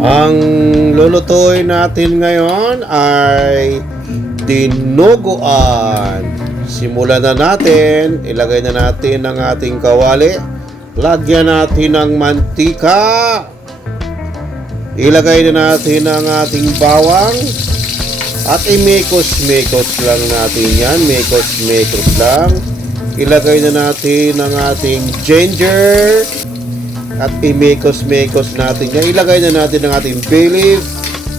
Ang lulutuin natin ngayon ay dinuguan. Simulan na natin. Ilagay na natin ang ating kawali. Lagyan natin ng mantika. Ilagay na natin ang ating bawang. At imekos-mekos lang natin yan. Mekos-mekos lang. Ilagay na natin ang ating ginger. At imekos-mekos natin yan. Ilagay na natin ang ating bay leaf.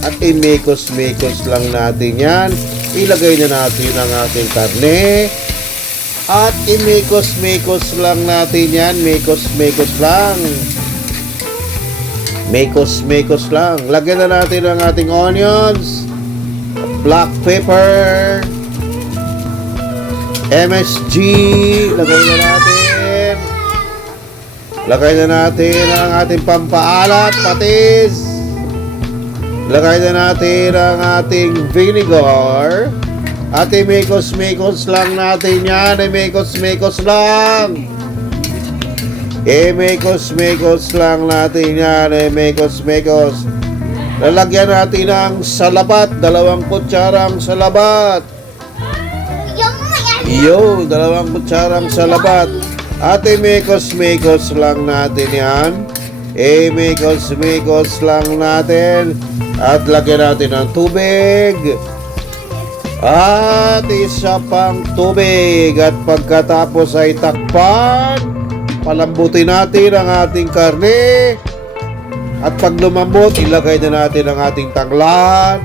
At imekos-mekos lang natin yan. Ilagay na natin ang ating karne. At imekos-mekos lang natin yan. Mekos-mekos lang. Mekos-mekos lang. Lagyan na natin ang ating onions. Black pepper. MSG. Lagay na natin. Lagay na natin ang ating pampaalat, patis. Lagay na natin ang ating vinegar. At imekos-mekos lang natin yan. Imekos-mekos lang. Imekos-mekos lang natin yan. Imekos-mekos. Lalagyan natin ng salabat. 2 kutsarang salabat. Yo, 2 kutsarang salabat. At imekos-mekos lang natin yan. Imekos-mekos lang natin. At lagyan natin ng tubig. At isa pang tubig. At pagkatapos ay takpan. Palambutin natin ang ating karne. At pag lumambot, ilagay na natin ang ating tanglad.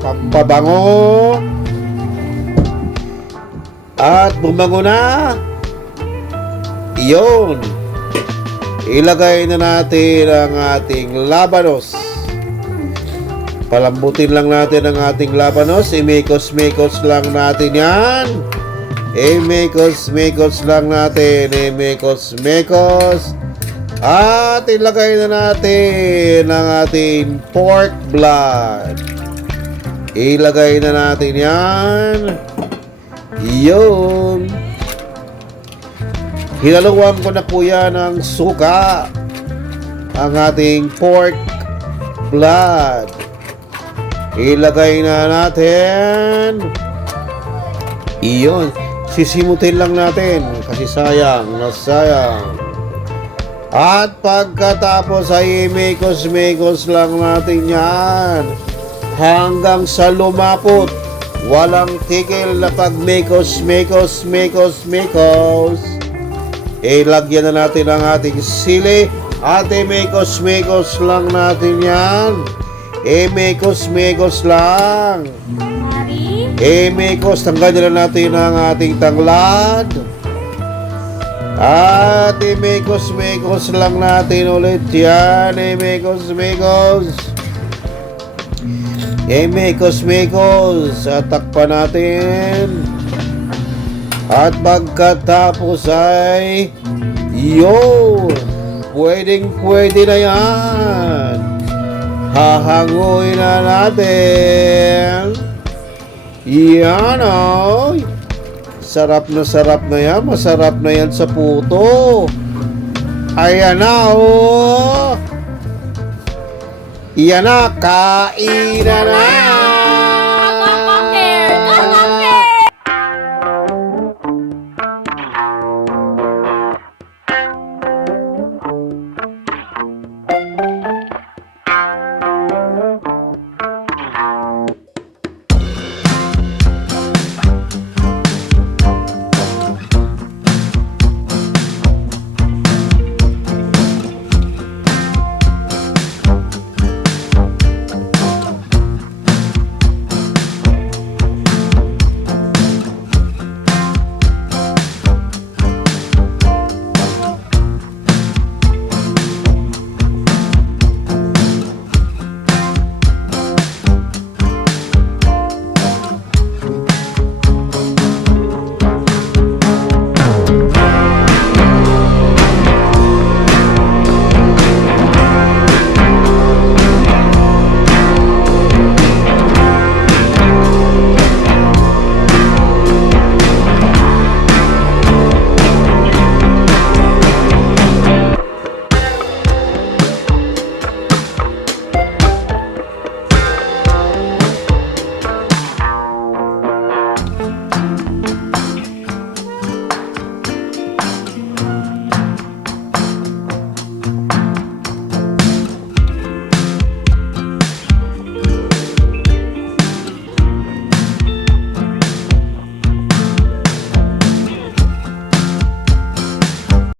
Pampabango. At bumango na. Iyon. Ilagay na natin ang ating labanos. Palambutin lang natin ang ating labanos. Imekos-mekos lang natin yan. Imekos-mekos lang natin. Imekos-mekos. At ilagay na natin ang ating pork blood. Ilagay na natin yan. Yun. Hinaluan ko na po yan ng suka. Ang ating pork blood. Ilagay na natin. Iyon. Sisimutin lang natin. Kasi sayang. Nasayang. At pagkatapos ay imekos-mekos lang natin yan. Hanggang sa lumapot. Walang tigil na pag mekos-mekos. Ilagyan na natin ang ating sili. At imekos-mekos lang natin yan. Imekos-mekos lang. Imekos. Tanggalin na natin ang ating tanglad. At imekos-mekos lang natin ulit yan. Imekos-mekos. Imekos-mekos. At takpan natin. At pagkatapos ay yun. Pwedeng-pwede na yan. Hahanguin na natin. Yan o. Sarap na yan. Masarap na yan sa puto. Ayan na o. Yan na. Kain na na.